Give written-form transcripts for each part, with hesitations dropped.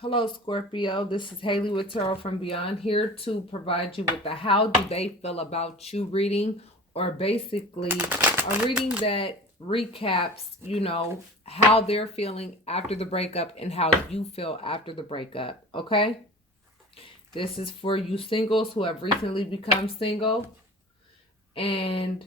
Hello, Scorpio. This is Haley with Tarot from Beyond, here to provide you with the how do they feel about you reading, or basically a reading that recaps, how they're feeling after the breakup and how you feel after the breakup. Okay? This is for you singles who have recently become single. And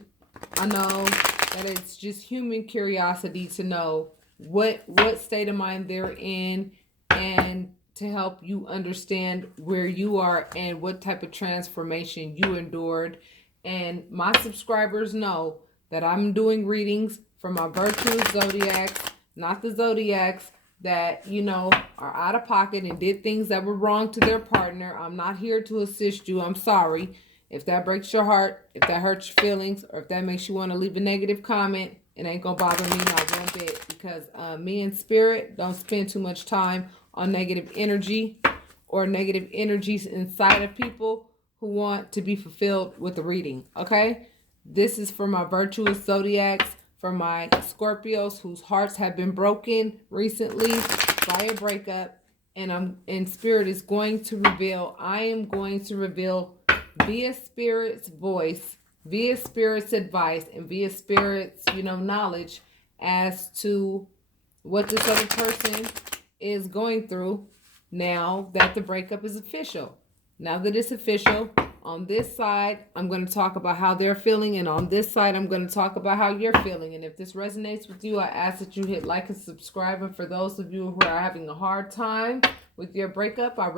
I know that it's just human curiosity to know what state of mind they're in, and to help you understand where you are and what type of transformation you endured. And my subscribers know that I'm doing readings for my virtuous zodiacs, not the zodiacs that, are out of pocket and did things that were wrong to their partner. I'm not here to assist you. I'm sorry. If that breaks your heart, if that hurts your feelings, or if that makes you want to leave a negative comment, it ain't going to bother me not one bit, because me and Spirit don't spend too much time on negative energy or negative energies inside of people who want to be fulfilled with the reading, okay? This is for my virtuous zodiacs, for my Scorpios whose hearts have been broken recently by a breakup, and Spirit is going to reveal, I am going to reveal via Spirit's voice, via Spirit's advice, and via Spirit's, knowledge as to what this other person is going through now that the breakup is official. Now that it's official, on this side, I'm going to talk about how they're feeling, and on this side, I'm going to talk about how you're feeling. And if this resonates with you, I ask that you hit like and subscribe. And for those of you who are having a hard time with your breakup, I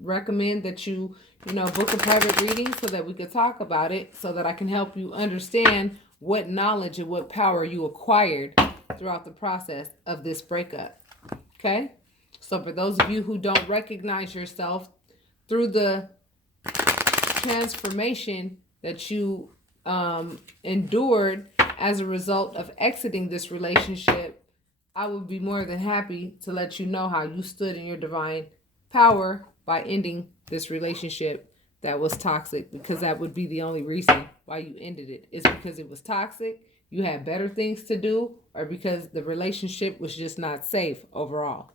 recommend that you, book a private reading so that we could talk about it, so that I can help you understand what knowledge and what power you acquired throughout the process of this breakup. Okay? So for those of you who don't recognize yourself through the transformation that you endured as a result of exiting this relationship, I would be more than happy to let you know how you stood in your divine power by ending this relationship that was toxic, because that would be the only reason why you ended it, is because it was toxic, you had better things to do, or because the relationship was just not safe overall.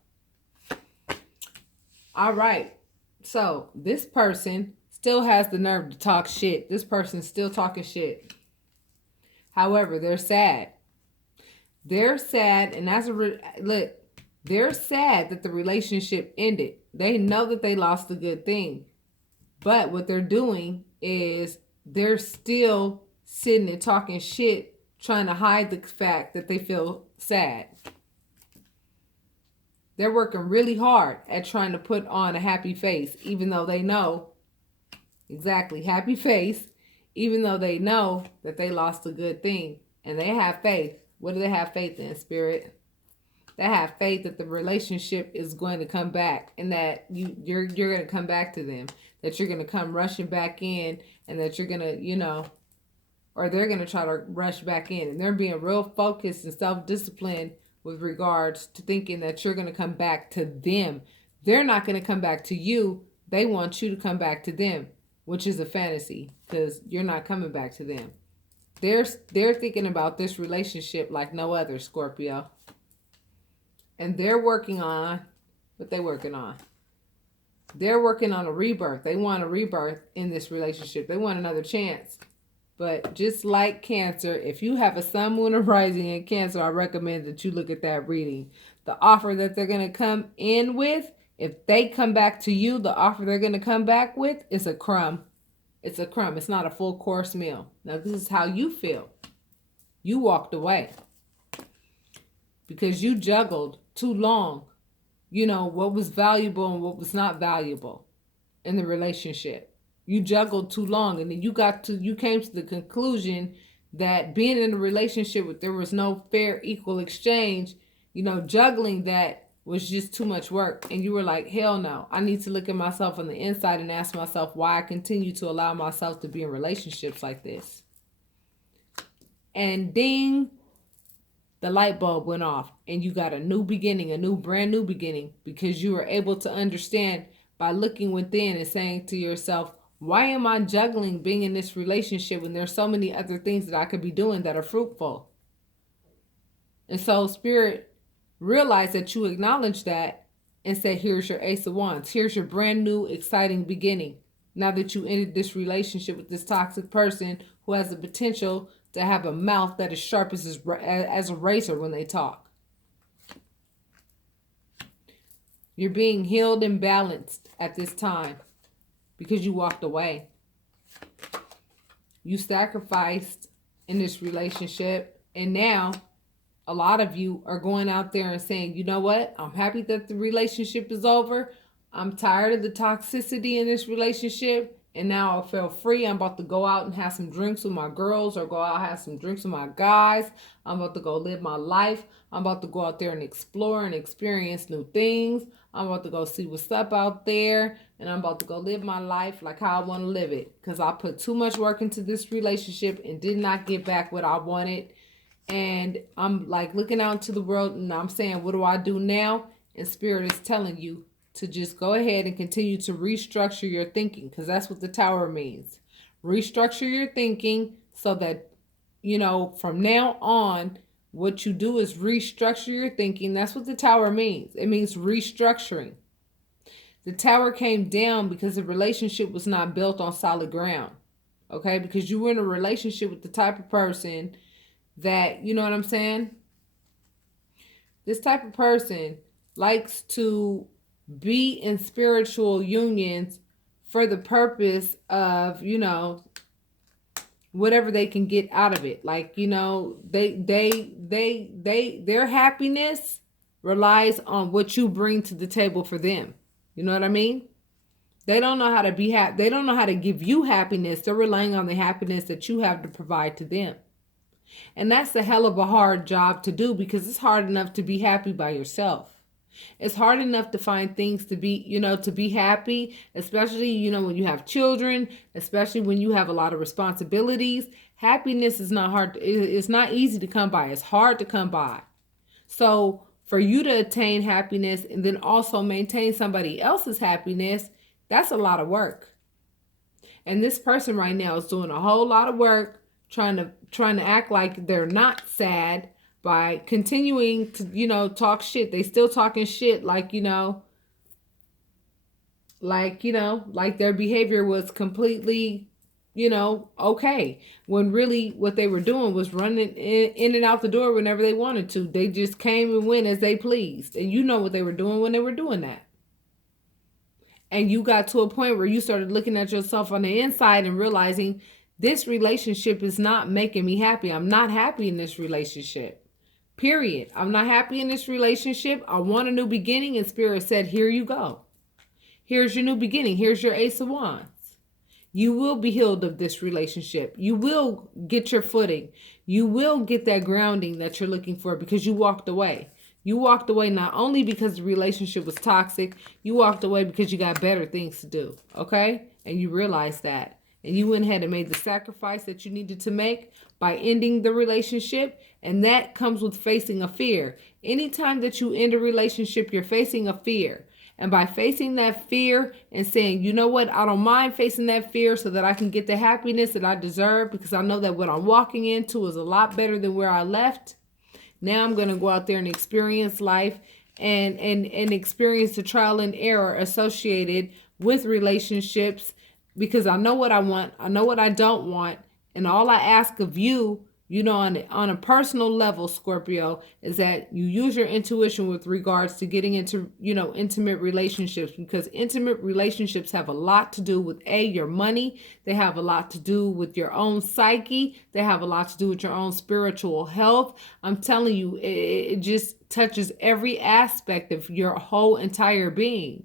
All right. So this person still has the nerve to talk shit. This person's still talking shit. However, they're sad. They're sad, and look, they're sad that the relationship ended. They know that they lost a good thing. But what they're doing is they're still sitting and talking shit, trying to hide the fact that they feel sad. They're working really hard at trying to put on a happy face, even though they know, exactly, happy face, even though they know that they lost a good thing. And they have faith. What do they have faith in, Spirit? They have faith that the relationship is going to come back, and that you're going to come back to them, that you're going to come rushing back in, and that you're going to, or they're going to try to rush back in. And they're being real focused and self-disciplined with regards to thinking that you're going to come back to them. They're not going to come back to you. They want you to come back to them, which is a fantasy, because you're not coming back to them. They're thinking about this relationship like no other, Scorpio. And they're working on what they're working on. They're working on a rebirth. They want a rebirth in this relationship. They want another chance. But just like Cancer, if you have a sun, moon, or rising in Cancer, I recommend that you look at that reading. The offer that they're going to come in with, if they come back to you, the offer they're going to come back with is a crumb. It's a crumb. It's not a full course meal. Now, this is how you feel. You walked away because you juggled too long, what was valuable and what was not valuable in the relationship. You juggled too long, and then you came to the conclusion that being in a relationship where there was no fair, equal exchange, juggling that was just too much work. And you were like, hell no, I need to look at myself on the inside and ask myself why I continue to allow myself to be in relationships like this. And ding, the light bulb went off, and you got a new beginning, a brand new beginning, because you were able to understand by looking within and saying to yourself, why am I juggling being in this relationship when there's so many other things that I could be doing that are fruitful? And so Spirit realized that you acknowledged that, and said, here's your Ace of Wands. Here's your brand new, exciting beginning. Now that you ended this relationship with this toxic person who has the potential to have a mouth that is sharp as a razor when they talk. You're being healed and balanced at this time because you walked away. You sacrificed in this relationship, and now a lot of you are going out there and saying, you know what? I'm happy that the relationship is over. I'm tired of the toxicity in this relationship. And now I feel free. I'm about to go out and have some drinks with my girls, or go out and have some drinks with my guys. I'm about to go live my life. I'm about to go out there and explore and experience new things. I'm about to go see what's up out there. And I'm about to go live my life like how I want to live it. Because I put too much work into this relationship and did not get back what I wanted. And I'm like looking out into the world and I'm saying, what do I do now? And Spirit is telling you to just go ahead and continue to restructure your thinking, because that's what the Tower means. Restructure your thinking so that, from now on, what you do is restructure your thinking. That's what the Tower means. It means restructuring. The Tower came down because the relationship was not built on solid ground. Okay? Because you were in a relationship with the type of person that, you know what I'm saying? This type of person likes to be in spiritual unions for the purpose of, whatever they can get out of it. Like, their happiness relies on what you bring to the table for them. You know what I mean? They don't know how to be happy. They don't know how to give you happiness. They're relying on the happiness that you have to provide to them. And that's a hell of a hard job to do, because it's hard enough to be happy by yourself. It's hard enough to find things to be, to be happy, especially, when you have children, especially when you have a lot of responsibilities. Happiness is not hard. It's not easy to come by. It's hard to come by. So for you to attain happiness and then also maintain somebody else's happiness, that's a lot of work. And this person right now is doing a whole lot of work trying to act like they're not sad, by continuing to, talk shit. They still talking shit like their behavior was completely, okay. When really what they were doing was running in and out the door whenever they wanted to. They just came and went as they pleased. And you know what they were doing when they were doing that. And you got to a point where you started looking at yourself on the inside and realizing this relationship is not making me happy. I'm not happy in this relationship. Period. I'm not happy in this relationship. I want a new beginning. And Spirit said, here you go. Here's your new beginning. Here's your Ace of Wands. You will be healed of this relationship. You will get your footing. You will get that grounding that you're looking for, because you walked away. You walked away not only because the relationship was toxic, you walked away because you got better things to do. Okay? And you realized that. And you went ahead and made the sacrifice that you needed to make by ending the relationship. And that comes with facing a fear. Anytime that you end a relationship, you're facing a fear. And by facing that fear and saying, you know what, I don't mind facing that fear so that I can get the happiness that I deserve, because I know that what I'm walking into is a lot better than where I left. Now I'm going to go out there and experience life and experience the trial and error associated with relationships, because I know what I want. I know what I don't want. And all I ask of you, on a personal level, Scorpio, is that you use your intuition with regards to getting into, intimate relationships, because intimate relationships have a lot to do with your money. They have a lot to do with your own psyche. They have a lot to do with your own spiritual health. I'm telling you, it just touches every aspect of your whole entire being.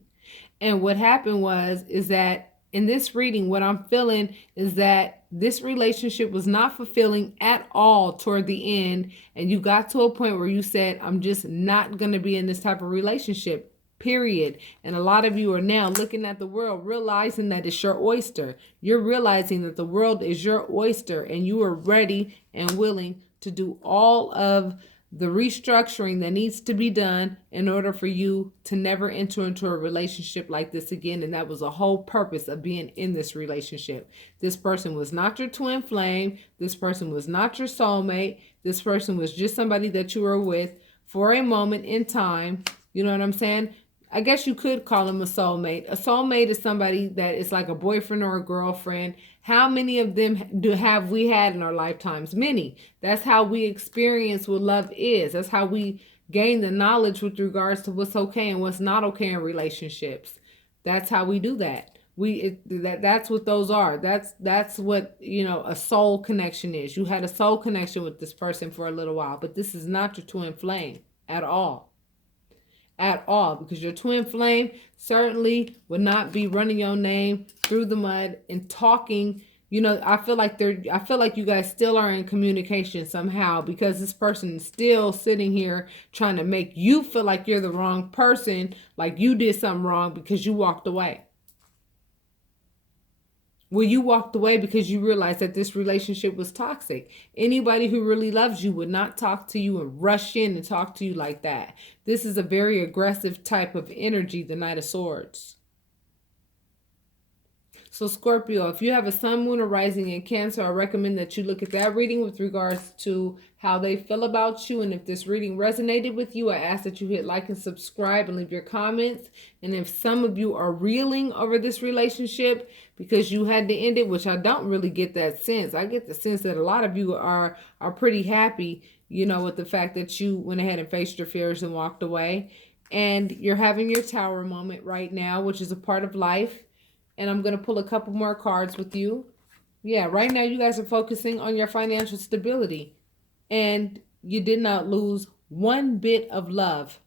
And what happened is that in this reading, what I'm feeling is that this relationship was not fulfilling at all toward the end. And you got to a point where you said, I'm just not going to be in this type of relationship, period. And a lot of you are now looking at the world, realizing that it's your oyster. You're realizing that the world is your oyster, and you are ready and willing to do all of the restructuring that needs to be done in order for you to never enter into a relationship like this again. And that was the whole purpose of being in this relationship. This person was not your twin flame. This person was not your soulmate. This person was just somebody that you were with for a moment in time. You know what I'm saying? I guess you could call them a soulmate. A soulmate is somebody that is like a boyfriend or a girlfriend. How many of them do have we had in our lifetimes? Many. That's how we experience what love is. That's how we gain the knowledge with regards to what's okay and what's not okay in relationships. That's how we do that. That's what those are. That's what, a soul connection is. You had a soul connection with this person for a little while, but this is not your twin flame at all. At all, because your twin flame certainly would not be running your name through the mud and talking. I feel like you guys still are in communication somehow, because this person is still sitting here trying to make you feel like you're the wrong person, like you did something wrong because you walked away. Well, you walked away because you realized that this relationship was toxic. Anybody who really loves you would not talk to you and rush in and talk to you like that. This is a very aggressive type of energy, the Knight of Swords. So Scorpio, if you have a sun, moon, or rising in Cancer, I recommend that you look at that reading with regards to how they feel about you. And if this reading resonated with you, I ask that you hit like and subscribe and leave your comments. And if some of you are reeling over this relationship because you had to end it, which I don't really get that sense. I get the sense that a lot of you are pretty happy, with the fact that you went ahead and faced your fears and walked away. And you're having your tower moment right now, which is a part of life. And I'm going to pull a couple more cards with you. Yeah, right now you guys are focusing on your financial stability. And you did not lose one bit of love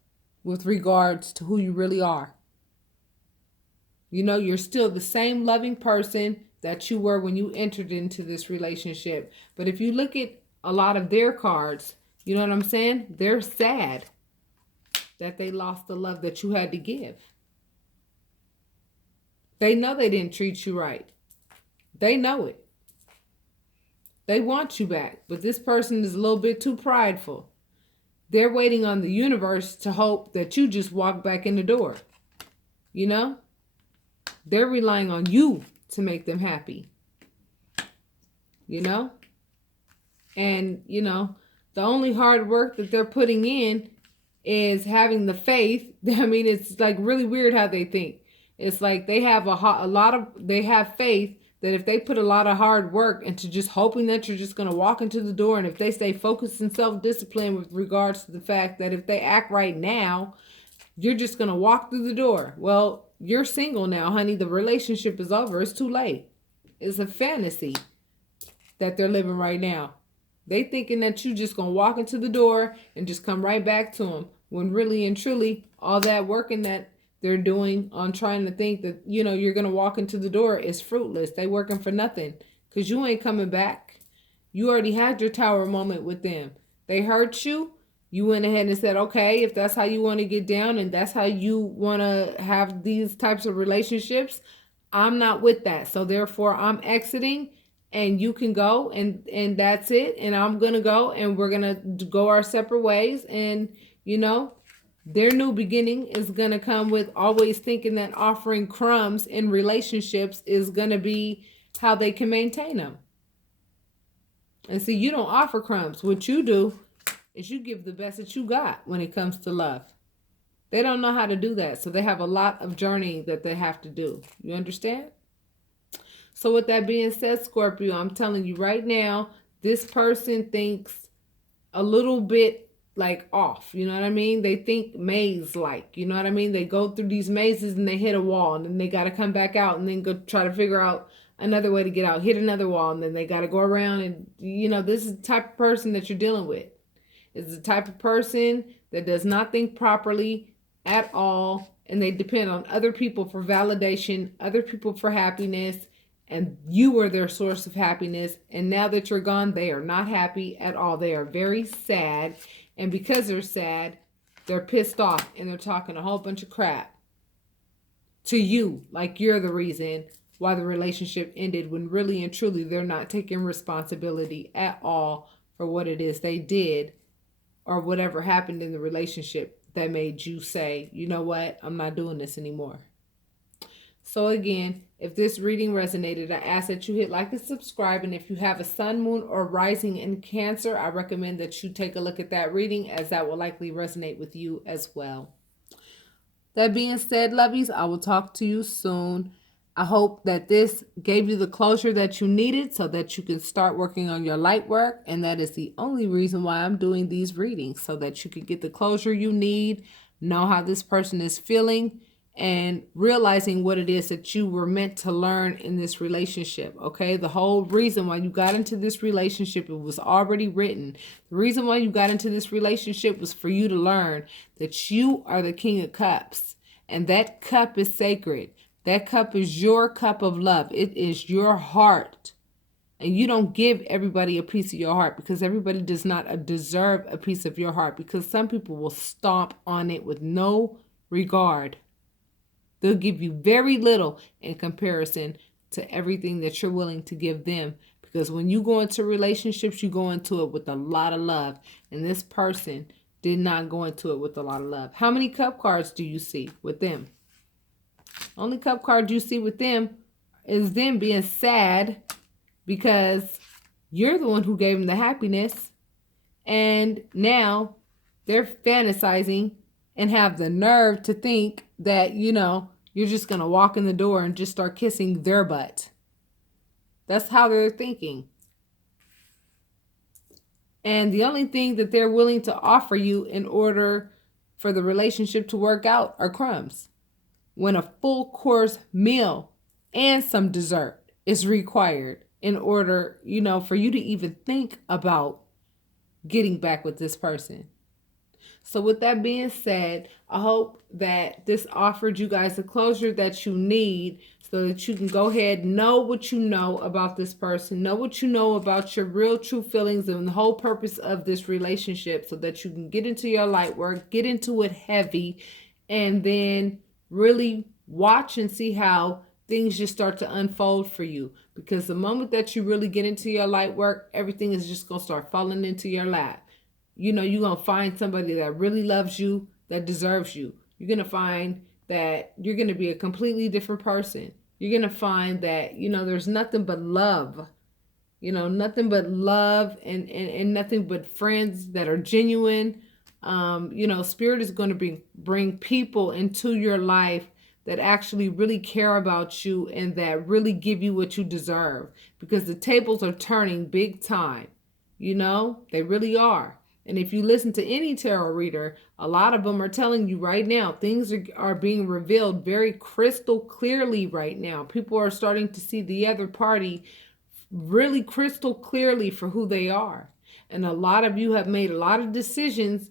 with regards to who you really are. You're still the same loving person that you were when you entered into this relationship. But if you look at a lot of their cards, you know what I'm saying? They're sad that they lost the love that you had to give. They know they didn't treat you right. They know it. They want you back, but this person is a little bit too prideful. They're waiting on the universe to hope that you just walk back in the door. They're relying on you to make them happy. And, the only hard work that they're putting in is having the faith. I mean, it's like really weird how they think. It's like they have they have faith that if they put a lot of hard work into just hoping that you're just going to walk into the door, and if they stay focused and self-disciplined with regards to the fact that if they act right now, you're just going to walk through the door. Well, you're single now, honey. The relationship is over. It's too late. It's a fantasy that they're living right now. They thinking that you just going to walk into the door and just come right back to them, when really and truly all that working that they're doing on trying to think that, you're going to walk into the door is fruitless. They working for nothing, because you ain't coming back. You already had your tower moment with them. They hurt you. You went ahead and said, okay, if that's how you want to get down and that's how you want to have these types of relationships, I'm not with that. So therefore I'm exiting, and you can go, and that's it. And I'm going to go, and we're going to go our separate ways. And, their new beginning is going to come with always thinking that offering crumbs in relationships is going to be how they can maintain them. And see, you don't offer crumbs. What you do is you give the best that you got when it comes to love. They don't know how to do that. So they have a lot of journeying that they have to do. You understand? So with that being said, Scorpio, I'm telling you right now, this person thinks a little bit like off, you know what I mean? They think maze-like, you know what I mean? They go through these mazes and they hit a wall, and then they got to come back out and then go try to figure out another way to get out, hit another wall, and then they got to go around. And, this is the type of person that you're dealing with. It's the type of person that does not think properly at all, and they depend on other people for validation, other people for happiness, and you are their source of happiness. And now that you're gone, they are not happy at all. They are very sad. And because they're sad, they're pissed off, and they're talking a whole bunch of crap to you, like you're the reason why the relationship ended, when really and truly they're not taking responsibility at all for what it is they did or whatever happened in the relationship that made you say, you know what, I'm not doing this anymore. So again, if this reading resonated, I ask that you hit like and subscribe. And if you have a sun, moon, or rising in Cancer, I recommend that you take a look at that reading, as that will likely resonate with you as well. That being said, lovies, I will talk to you soon. I hope that this gave you the closure that you needed so that you can start working on your light work. And that is the only reason why I'm doing these readings, so that you can get the closure you need, know how this person is feeling, and realizing what it is that you were meant to learn in this relationship. Okay, the whole reason why you got into this relationship, it was already written. The reason why you got into this relationship was for you to learn that you are the King of Cups, and that cup is sacred. That cup is your cup of love. It is your heart. And you don't give everybody a piece of your heart, because everybody does not deserve a piece of your heart, because some people will stomp on it with no regard. They'll give you very little in comparison to everything that you're willing to give them. Because when you go into relationships, you go into it with a lot of love. And this person did not go into it with a lot of love. How many cup cards do you see with them? Only cup card you see with them is them being sad because you're the one who gave them the happiness. And now they're fantasizing and have the nerve to think that, you're just going to walk in the door and just start kissing their butt. That's how they're thinking. And the only thing that they're willing to offer you in order for the relationship to work out are crumbs, when a full course meal and some dessert is required in order, for you to even think about getting back with this person. So with that being said, I hope that this offered you guys the closure that you need, so that you can go ahead, know what you know about this person, know what you know about your real true feelings and the whole purpose of this relationship, so that you can get into your light work, get into it heavy, and then really watch and see how things just start to unfold for you. Because the moment that you really get into your light work, everything is just going to start falling into your lap. You're going to find somebody that really loves you, that deserves you. You're going to find that you're going to be a completely different person. You're going to find that, there's nothing but love. Nothing but love, and nothing but friends that are genuine. Spirit is going to bring people into your life that actually really care about you and that really give you what you deserve. Because the tables are turning big time. They really are. And if you listen to any tarot reader, a lot of them are telling you right now, things are being revealed very crystal clearly right now. People are starting to see the other party really crystal clearly for who they are. And a lot of you have made a lot of decisions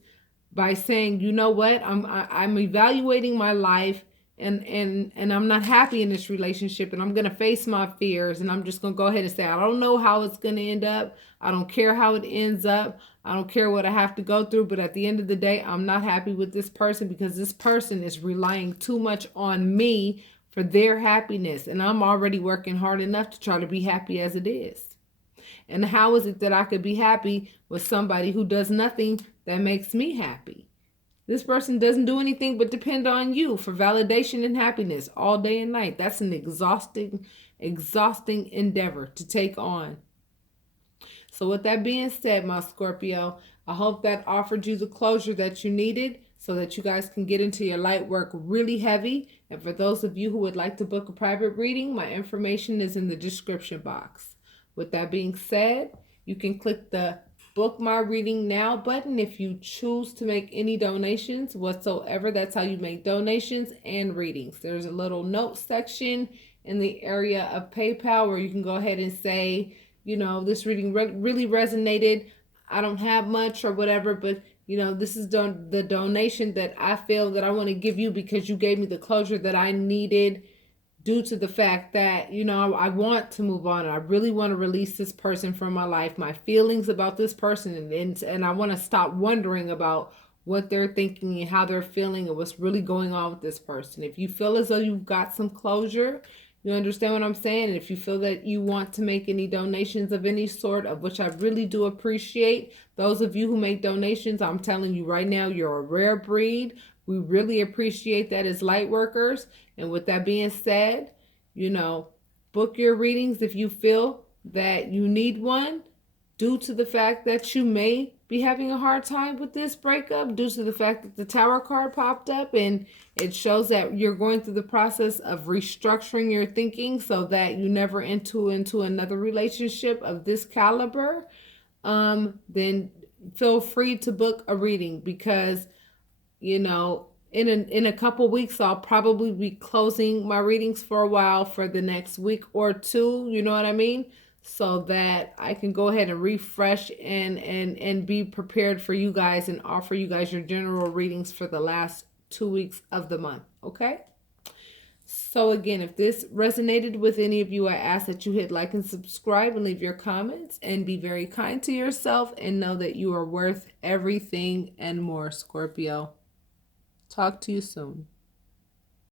by saying, you know what, I'm evaluating my life, and I'm not happy in this relationship, and I'm going to face my fears, and I'm just going to go ahead and say, I don't know how it's going to end up. I don't care how it ends up. I don't care what I have to go through, but at the end of the day, I'm not happy with this person, because this person is relying too much on me for their happiness, and I'm already working hard enough to try to be happy as it is. And how is it that I could be happy with somebody who does nothing that makes me happy? This person doesn't do anything but depend on you for validation and happiness all day and night. That's an exhausting endeavor to take on. So with that being said, my Scorpio, I hope that offered you the closure that you needed, so that you guys can get into your light work really heavy. And for those of you who would like to book a private reading, my information is in the description box. With that being said, you can click the Book My Reading Now button if you choose to make any donations whatsoever. That's how you make donations and readings. There's a little note section in the area of PayPal where you can go ahead and say, this reading really resonated. I don't have much or whatever, but this is the donation that I feel that I want to give you, because you gave me the closure that I needed, due to the fact that, I want to move on. I really want to release this person from my life, my feelings about this person, and I want to stop wondering about what they're thinking and how they're feeling and what's really going on with this person. If you feel as though you've got some closure, you understand what I'm saying? And if you feel that you want to make any donations of any sort, of which I really do appreciate, those of you who make donations, I'm telling you right now, you're a rare breed. We really appreciate that as light workers. And with that being said, book your readings if you feel that you need one. due to the fact that you may be having a hard time with this breakup, due to the fact that the Tower card popped up and it shows that you're going through the process of restructuring your thinking so that you never enter into another relationship of this caliber, then feel free to book a reading, because in a couple weeks I'll probably be closing my readings for a while for the next week or two, you know what I mean? So that I can go ahead and refresh and be prepared for you guys and offer you guys your general readings for the last 2 weeks of the month, okay? So again, if this resonated with any of you, I ask that you hit like and subscribe and leave your comments and be very kind to yourself and know that you are worth everything and more, Scorpio. Talk to you soon.